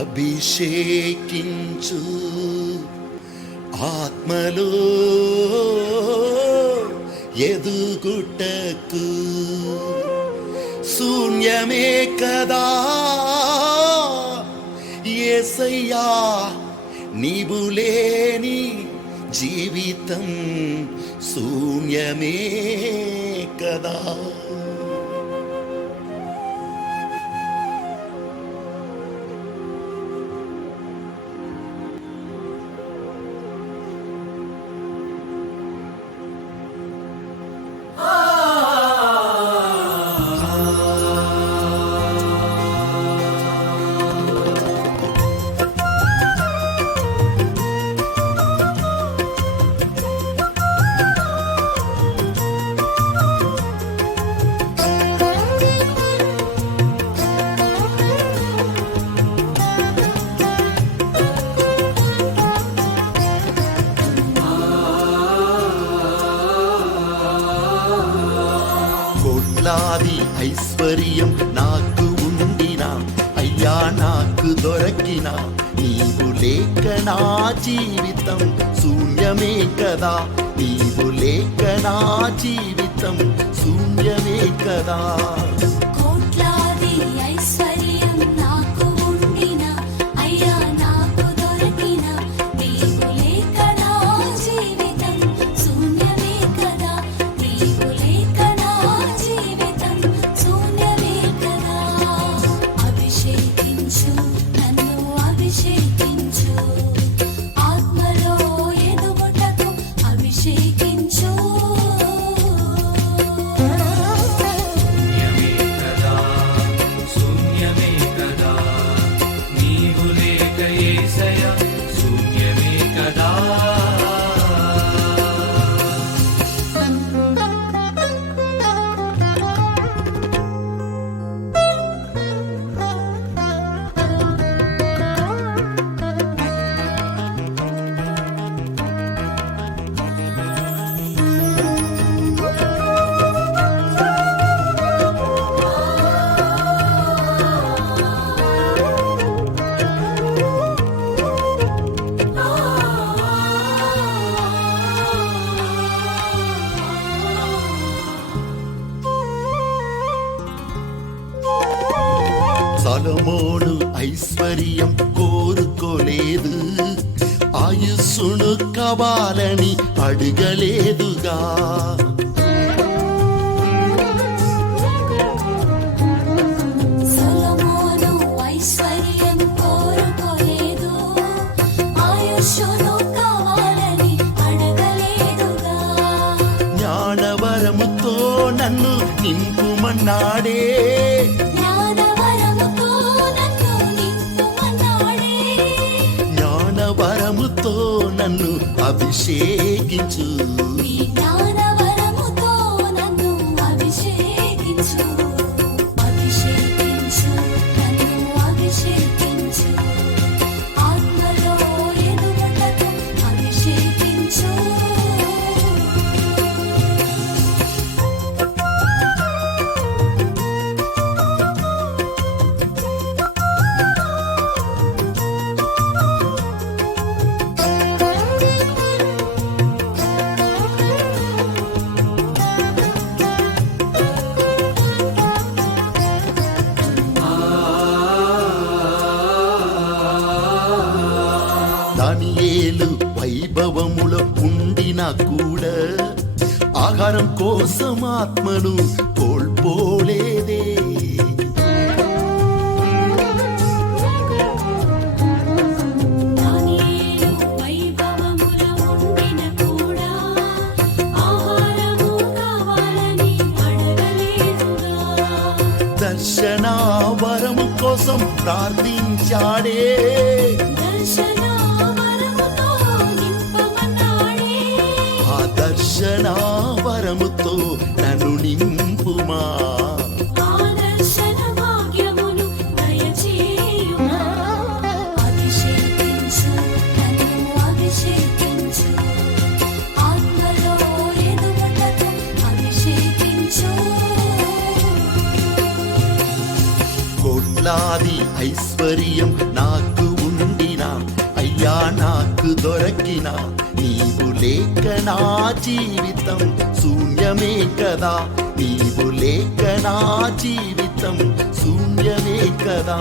అభిషేకించు ఆత్మలో ఎదుగుటకు శూన్యమే కదా యేసయ్యా నీవు లేని జీవితం శూన్యమే కదా. కోట్లాది ఐశ్వర్యం నాకు ఉండినా అయ్యా నాకు దొరకినా నీవు లేక నా జీవితం శూన్యమే కదా. నీవు లేక నా జీవితం శూన్యమే కదా. కోట్లాది ఐశ్వర్యం నాకు ఉండినా అయ్యా నాకు దొరకినా నీవు లేక నా జీవితం శూన్యమే కదా. నీవు లేక నా జీవితం శూన్యమే కదా. అభిషేకించు నన్ను అభిషేకించు ఆత్మలో ఎదుగుటకు అభిషేకించు. సొలొమోను ఐశ్వర్యం కోరుకోలేదు, ఆయుస్సును కావాలని అడగలేదుగా. సొలొమోను ఐశ్వర్యం కోరుకోలేదు, ఆయుష్ను కావాలని అడగలేదుగా. జ్ఞానవరముతో నన్ను నింపుమన్నాడే, జ్ఞానవరముతో నన్ను అభిషేకించు. జ్ఞానవరముతో నన్ను అభిషేకించు. అభిషేకించు నన్ను అభిషేకించు ఆత్మలో ఎదుగుటకు అభిషేకించు. దానియేలు వైభవములో ఉండినా కూడా ఆహారం కోసం ఆత్మను కోల్పోలేదే. దానియేలు వైభవములో ఉండిన కూడా ఆహారము కావాలని అడగలేదుగా. దర్శన వరము కోసం ప్రార్థించాడే, దర్శన వరముతో నన్ను నింపుమా. అభిషేకించు నన్ను అభిషేకించు ఆత్మలో ఎదుగుటకు అభిషేకించు. వేలాది ఐశ్వర్యం నాకు ఉండినా అయ్యా నాకు దొరకినా నీవు లేక నా జీవితం శూన్యమే కదా, నీవు లేక నా జీవితం శూన్యమే కదా.